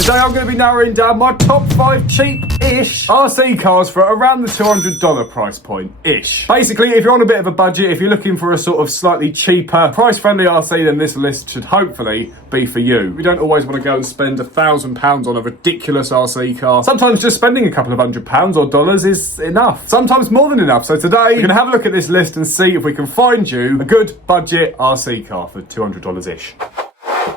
Today I'm going to be narrowing down my top 5 cheap-ish RC cars for around the $200 price point-ish. Basically, if you're on a bit of a budget, if you're looking for a sort of slightly cheaper, price-friendly RC, then this list should hopefully be for you. We don't always want to go and spend £1,000 on a ridiculous RC car. Sometimes just spending a couple of £100 or dollars is enough. Sometimes more than enough. So today, we're going to have a look at this list and see if we can find you a good budget RC car for $200-ish.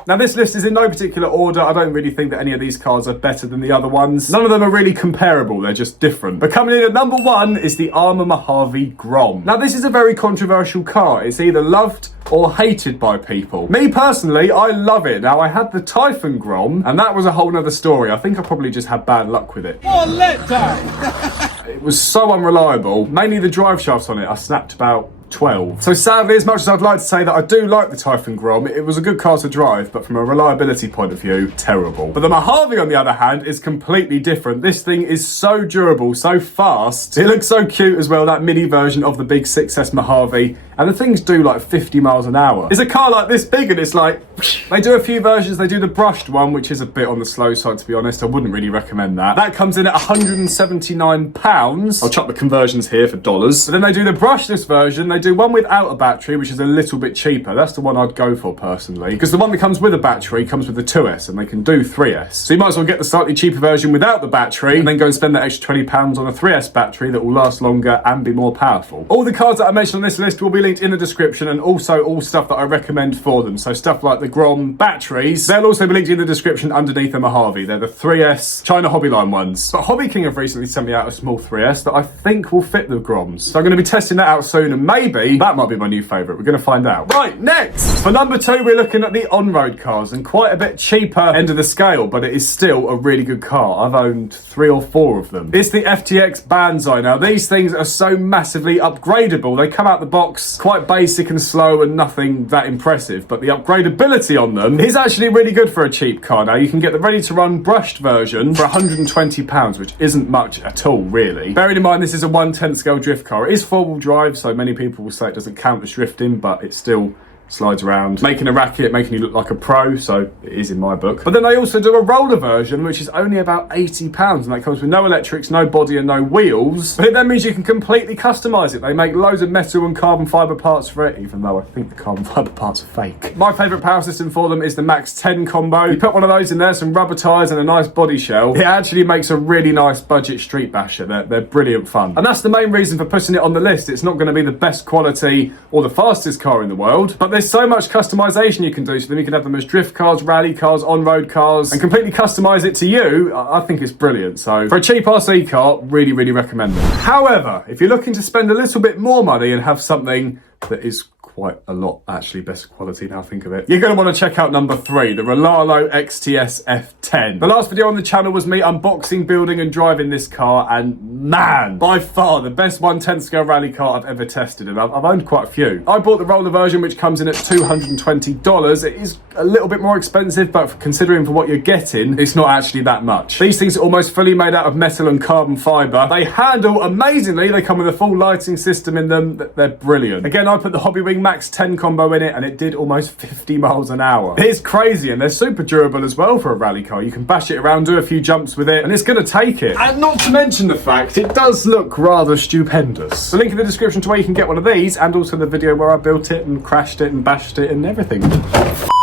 Now this list is in no particular order. I don't really think that any of these cars are better than the other ones. None of them are really comparable, they're just different. But coming in at number 1 is the Arma Mojave Grom. Now this is a very controversial car. It's either loved or hated by people. Me personally, I love it. Now I had the Typhon Grom and that was a whole nother story. I think I probably just had bad luck with it. Oh, letdown! It was so unreliable. Mainly the drive shafts on it, I snapped about 12. So sadly, as much as I'd like to say that I do like the Typhon Grom, it was a good car to drive, but from a reliability point of view, terrible. But the Mojave, on the other hand, is completely different. This thing is so durable, so fast. It looks so cute as well, that mini version of the big 6S Mojave, and the things do like 50 miles an hour. It's a car like this big and it's like, they do a few versions. They do the brushed one, which is a bit on the slow side, to be honest. I wouldn't really recommend that. That comes in at £179. I'll chuck the conversions here for dollars. But then they do the brushless version. They do one without a battery, which is a little bit cheaper. That's the one I'd go for personally, because the one that comes with a battery comes with the 2S and they can do 3S. So you might as well get the slightly cheaper version without the battery and then go and spend that extra £20 on a 3S battery that will last longer and be more powerful. All the cars that I mentioned on this list will be linked in the description, and also all stuff that I recommend for them. So stuff like the Grom batteries, they'll also be linked in the description underneath the Mojave. They're the 3S China Hobbyline ones. But Hobby King have recently sent me out a small 3S that I think will fit the Groms. So I'm going to be testing that out soon, and maybe that might be my new favourite. We're going to find out. Right, next! For number 2, we're looking at the on-road cars, and quite a bit cheaper end of the scale, but it is still a really good car. I've owned 3 or 4 of them. It's the FTX Banzai. Now, these things are so massively upgradable. They come out the box quite basic and slow and nothing that impressive, but the upgradability on them is actually really good for a cheap car. Now, you can get the ready-to-run brushed version for £120, which isn't much at all, really. Bearing in mind, this is a 1/10 scale drift car. It is 4-wheel drive, so many people will say it doesn't count as drifting, but it still slides around, making a racket, making you look like a pro, so it is in my book. But then they also do a roller version, which is only about £80, and that comes with no electrics, no body and no wheels. But it then means you can completely customise it. They make loads of metal and carbon fibre parts for it, even though I think the carbon fibre parts are fake. My favourite power system for them is the Max 10 combo. You put one of those in there, some rubber tyres and a nice body shell, it actually makes a really nice budget street basher. They're brilliant fun. And that's the main reason for putting it on the list. It's not going to be the best quality or the fastest car in the world, but there's so much customization you can do to them. You can have them as drift cars, rally cars, on-road cars, and completely customize it to you. I think it's brilliant. So for a cheap RC car, really, really recommend it. However, if you're looking to spend a little bit more money and have something that is quite a lot actually better quality, now I think of it, you're going to want to check out number 3, the Rlaarlo XTS F10. The last video on the channel was me unboxing, building and driving this car, and man, by far the best 1/10 scale rally car I've ever tested, and I've owned quite a few. I bought the roller version, which comes in at $220. It is a little bit more expensive, but considering for what you're getting, it's not actually that much. These things are almost fully made out of metal and carbon fibre. They handle amazingly. They come with a full lighting system in them. They're brilliant. Again, I put the Hobby Wing Max 10 combo in it, and it did almost 50 miles an hour. It's crazy, and they're super durable as well for a rally car. You can bash it around, do a few jumps with it, and it's going to take it. And not to mention the fact it does look rather stupendous. The link in the description to where you can get one of these, and also the video where I built it and crashed it and bashed it and everything.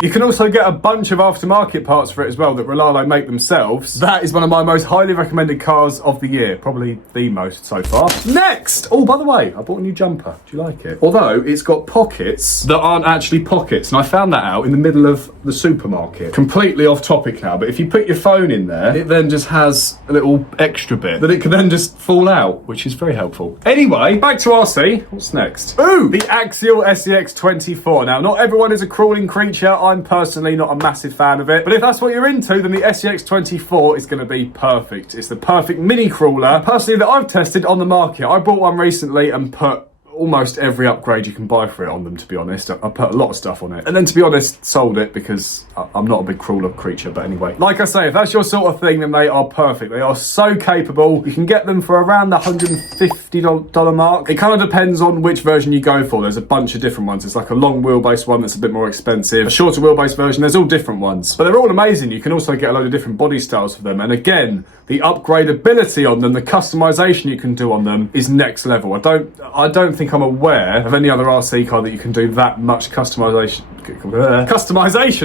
You can also get a bunch of aftermarket parts for it as well that Rlaarlo make themselves. That is one of my most highly recommended cars of the year. Probably the most so far. Next! Oh, by the way, I bought a new jumper. Do you like it? Although, it's got pockets that aren't actually pockets. And I found that out in the middle of the supermarket. Completely off topic now, but if you put your phone in there, it then just has a little extra bit that it can then just fall out, which is very helpful. Anyway, back to RC. What's next? Ooh, the Axial SEX24. Now, not everyone is a crawling creature. I'm personally not a massive fan of it, but if that's what you're into, then the SEX24 is going to be perfect. It's the perfect mini crawler, personally, that I've tested on the market. I bought one recently and put almost every upgrade you can buy for it on them, to be honest. I put a lot of stuff on it. And then, to be honest, sold it because I'm not a big crawler creature. But anyway, like I say, if that's your sort of thing, then they are perfect. They are so capable. You can get them for around the $150 mark. It kind of depends on which version you go for. There's a bunch of different ones. It's like a long wheelbase one that's a bit more expensive, a shorter wheelbase version. There's all different ones, but they're all amazing. You can also get a load of different body styles for them. And again, the upgradability on them, the customization you can do on them is next level. I don't think I'm aware of any other RC car that you can do that much customization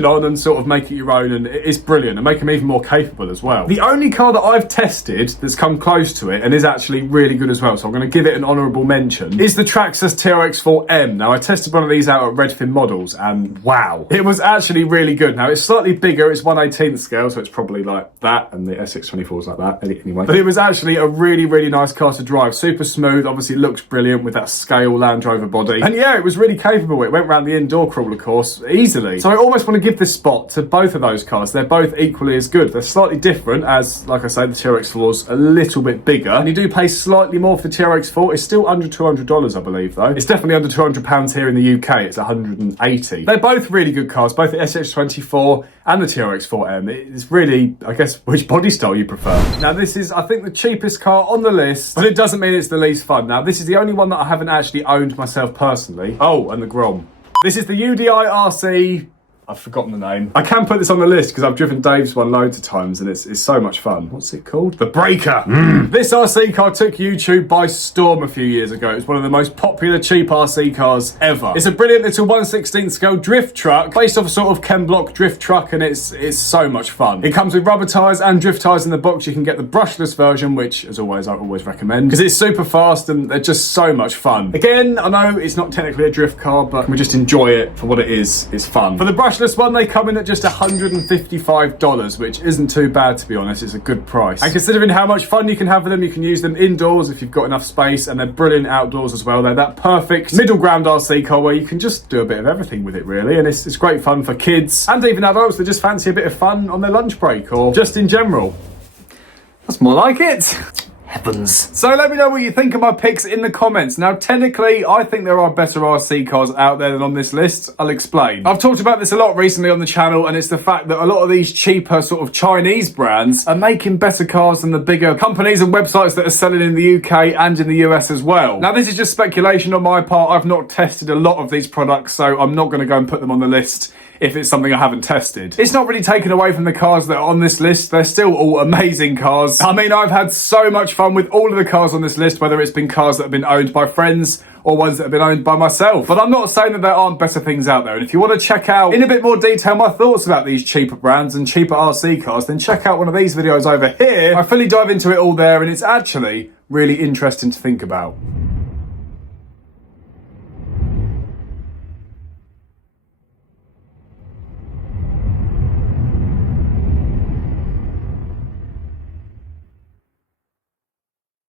on and sort of make it your own, and it's brilliant, and make them even more capable as well. The only car that I've tested that's come close to it and is actually really good as well, so I'm going to give it an honourable mention, is the Traxxas TRX4M. Now, I tested one of these out at Redfin Models, and wow, it was actually really good. Now, it's slightly bigger, it's 1/18 scale, so it's probably like that, and the SX24 is like that anyway. But it was actually a really, really nice car to drive. Super smooth, obviously looks brilliant with that scale Land Rover body. And yeah, it was really capable. It went around the indoor crawler course easily. So I almost want to give this spot to both of those cars. They're both equally as good. They're slightly different, as, like I say, the TRX4's a little bit bigger. And you do pay slightly more for the TRX4. It's still under $200, I believe, though. It's definitely under £200 here in the UK. It's 180. They're both really good cars, both the SX24 and the TRX4M. It's really, I guess, which body style you prefer. Now, this is, I think, the cheapest car on the list, but it doesn't mean it's the least fun. Now, this is the only one that I haven't actually owned myself personally. Oh, and the Grom. This is the UDI RC... I've forgotten the name. I can put this on the list because I've driven Dave's one loads of times and it's so much fun. What's it called? The Breaker. This RC car took YouTube by storm a few years ago. It's one of the most popular cheap RC cars ever. It's a brilliant little 1/16 scale drift truck based off a sort of Ken Block drift truck, and it's so much fun. It comes with rubber tyres and drift tyres in the box. You can get the brushless version, which, as always, I always recommend because it's super fast and they're just so much fun. Again, I know it's not technically a drift car, but we just enjoy it for what it is. It's fun. For the brushless one, they come in at just $155, which isn't too bad, to be honest. It's a good price. And considering how much fun you can have with them, you can use them indoors if you've got enough space, and they're brilliant outdoors as well. They're that perfect middle ground RC car where you can just do a bit of everything with it, really, and it's great fun for kids and even adults that just fancy a bit of fun on their lunch break or just in general. That's more like it. Heavens. So let me know what you think of my picks in the comments. Now, technically, I think there are better RC cars out there than on this list. I'll explain. I've talked about this a lot recently on the channel, and it's the fact that a lot of these cheaper sort of Chinese brands are making better cars than the bigger companies and websites that are selling in the UK and in the US as well. Now, this is just speculation on my part. I've not tested a lot of these products, so I'm not going to go and put them on the list if it's something I haven't tested. It's not really taken away from the cars that are on this list. They're still all amazing cars. I mean, I've had so much fun with all of the cars on this list, whether it's been cars that have been owned by friends or ones that have been owned by myself. But I'm not saying that there aren't better things out there. And if you want to check out in a bit more detail my thoughts about these cheaper brands and cheaper RC cars, then check out one of these videos over here. I fully dive into it all there, and it's actually really interesting to think about.